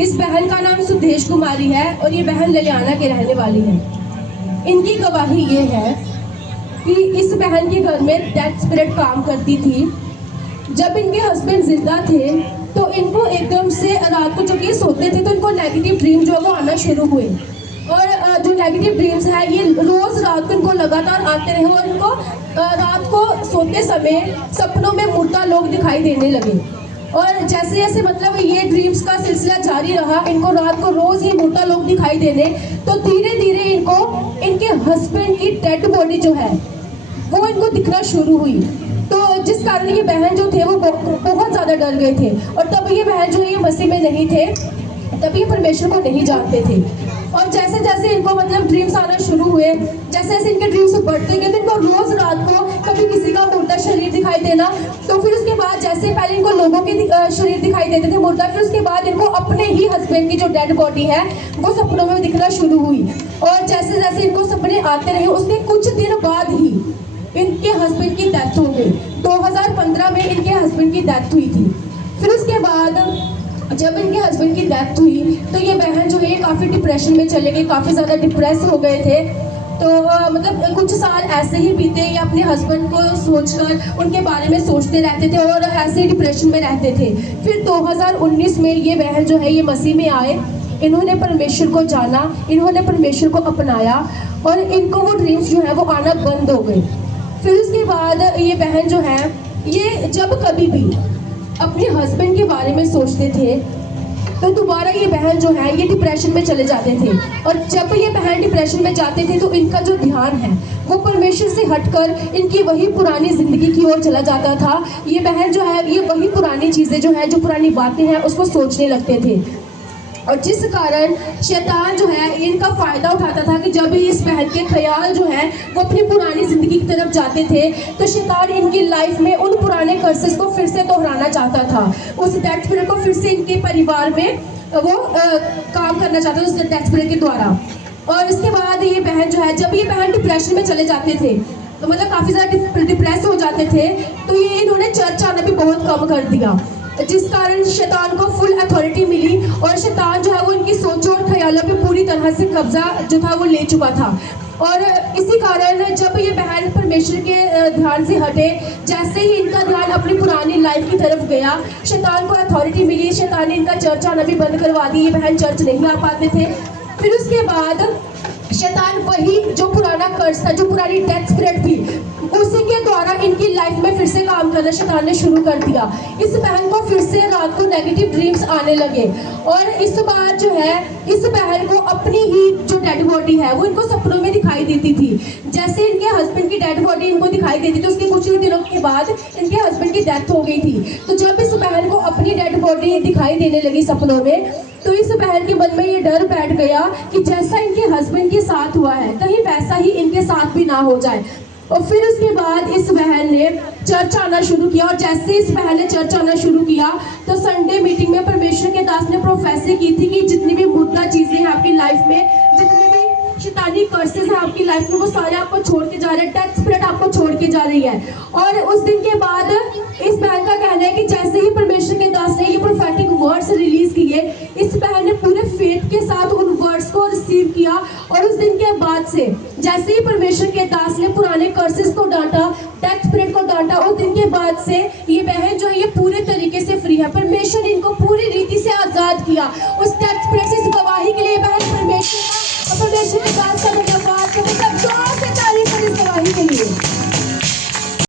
इस बहन का नाम सुदेश कुमारी है और ये बहन ललियाना के रहने वाली है। इनकी गवाही ये है कि इस बहन के घर में डेथ स्पिरिट काम करती थी। जब इनके हस्बैंड जिंदा थे तो इनको एकदम से रात को जब ये सोते थे तो इनको नेगेटिव ड्रीम जो है वो आना शुरू हुए, और जो नेगेटिव ड्रीम्स है ये रोज रात को इनको लगातार आते रहे और इनको रात को सोते समय सपनों में मुर्दा लोग दिखाई देने लगे। और जैसे जैसे मतलब ये ड्रीम्स का सिलसिला जारी रहा, इनको रात को रोज ही मुर्दा लोग दिखाई देने, तो धीरे धीरे इनको इनके हस्बैंड की डेड बॉडी जो है वो इनको दिखना शुरू हुई। तो जिस कारण ये बहन जो थे वो बहुत ज़्यादा डर गए थे, और तब ये बहन जो है ये मसीह में नहीं थे, तब ये परमेश्वर को नहीं जानते थे। और जैसे जैसे इनको मतलब ड्रीम्स आना शुरू हुए, जैसे जैसे इनके ड्रीम्स बढ़ते गए तो इनको रोज रात को कभी किसी का मुर्दा शरीर दिखाई देना, तो फिर उसके बाद जैसे पहले इनको लोगों के शरीर दिखाई देते थे मुर्दा, फिर उसके बाद इनको अपने ही हस्बैंड की जो डेड बॉडी है वो सपनों में दिखना शुरू हुई। और जैसे जैसे इनको सपने आते रहे उसके कुछ दिन बाद ही इनके हस्बैंड की डेथ हो गई। 2015 में इनके हस्बैंड की डेथ हुई थी। फिर उसके बाद जब इनके हस्बैंड की डेथ हुई तो ये बहन जो है काफ़ी डिप्रेशन में चले गए, काफ़ी ज़्यादा डिप्रेस हो गए थे। तो मतलब कुछ साल ऐसे ही बीते, ये अपने हस्बैंड को सोचकर उनके बारे में सोचते रहते थे और ऐसे ही डिप्रेशन में रहते थे। फिर 2019 में ये बहन जो है ये मसीह में आए, इन्होंने परमेश्वर को जाना, इन्होंने परमेश्वर को अपनाया और इनको वो ड्रीम्स जो है वो आना बंद हो गए। फिर उसके बाद ये बहन जो है ये जब कभी भी अपने हस्बैंड के बारे में सोचते थे तो दोबारा ये बहन जो है ये डिप्रेशन में चले जाते थे, और जब ये बहन डिप्रेशन में जाते थे तो इनका जो ध्यान है वो परमेश्वर से हटकर इनकी वही पुरानी ज़िंदगी की ओर चला जाता था। ये बहन जो है ये वही पुरानी चीज़ें जो है, जो पुरानी बातें हैं उसको सोचने लगते थे, और जिस कारण शैतान जो है इनका फ़ायदा उठाता था कि जब भी इस बहन के ख्याल जो है वो अपनी पुरानी ज़िंदगी की तरफ जाते थे तो शैतान इनकी लाइफ में उन पुराने कर्सेस को फिर से दोहराना चाहता था, उस डेथ स्पिरिट को फिर से इनके परिवार में वो काम करना चाहता था उस डेथ स्पिरिट के द्वारा। और इसके बाद ये बहन जो है जब ये बहन डिप्रेशन में चले जाते थे तो मतलब काफ़ी ज़्यादा डिप्रेस हो जाते थे, तो ये इन्होंने चर्च आना भी बहुत कम कर दिया, जिस कारण शैतान को फुल अथॉरिटी मिली और शैतान जो है वो इनकी सोचों और ख्यालों पे पूरी तरह से कब्जा जो था वो ले चुका था। और इसी कारण जब ये बहन परमेश्वर के ध्यान से हटे, जैसे ही इनका ध्यान अपनी पुरानी लाइफ की तरफ गया, शैतान को अथॉरिटी मिली, शैतान ने इनका चर्च आना भी बंद करवा दी, ये बहन चर्च नहीं आ पाते थे। फिर उसके बाद शैतान वही जो पुराना कर्ज था, जो पुरानी डेथ स्पिरिट थी, उसी के द्वारा इनकी लाइफ में फिर से काम करना शैतान ने शुरू कर दिया। इस बहन को फिर से रात को नेगेटिव ड्रीम्स आने लगे, और इस बार जो है इस बहन को अपनी ही जो डेड बॉडी है वो इनको सपनों में दिखाई देती थी। जैसे इनके हस्बैंड की डेड बॉडी इनको दिखाई देती थी, उसके कुछ ही दिनों के बाद इनके हस्बैंड की डेथ हो गई थी। तो जब इस बहन को अपनी डेड बॉडी दिखाई देने लगी सपनों में, तो इस बहन के मन में ये डर बैठ गया कि जैसा इनके हस्बैंड के साथ हुआ है कहीं वैसा ही इनके साथ भी ना हो जाए। और फिर उसके बाद इस बहन ने चर्च आना शुरू किया, और जैसे इस बहन ने चर्च आना शुरू किया तो संडे मीटिंग में परमेश्वर के दास ने प्रोफेसी की थी कि जितनी भी मुर्दा चीज़ें हैं आपकी लाइफ में, जितनी भी शैतानी कर्सेस हैं आपकी लाइफ में, वो सारे आपको छोड़ के जा रहे हैं, डेथ स्पिरिट आपको छोड़ के जा रही है। और उस दिन के बाद इस बहन का कहना है कि जैसे ही परमेश्वर के दास ने ये प्रोफेटिक वर्ड्स रिलीज किए, इस बहन ने पूरे फेथ के साथ उन वर्ड्स को रिसीव किया, और उस दिन के बाद से जैसे ही परमेश्वर के दास ने पुराने कर्सेस को डांटा, डेथ स्पिरिट को डांटा, उस दिन के बाद से ये बहन जो है ये पूरे तरीके से फ्री है। परमेश्वर ने इनको पूरी रीति से आज़ाद किया उस डेथ स्पिरिट से। इस गवाही के लिए बहन परमेश्वर का दास का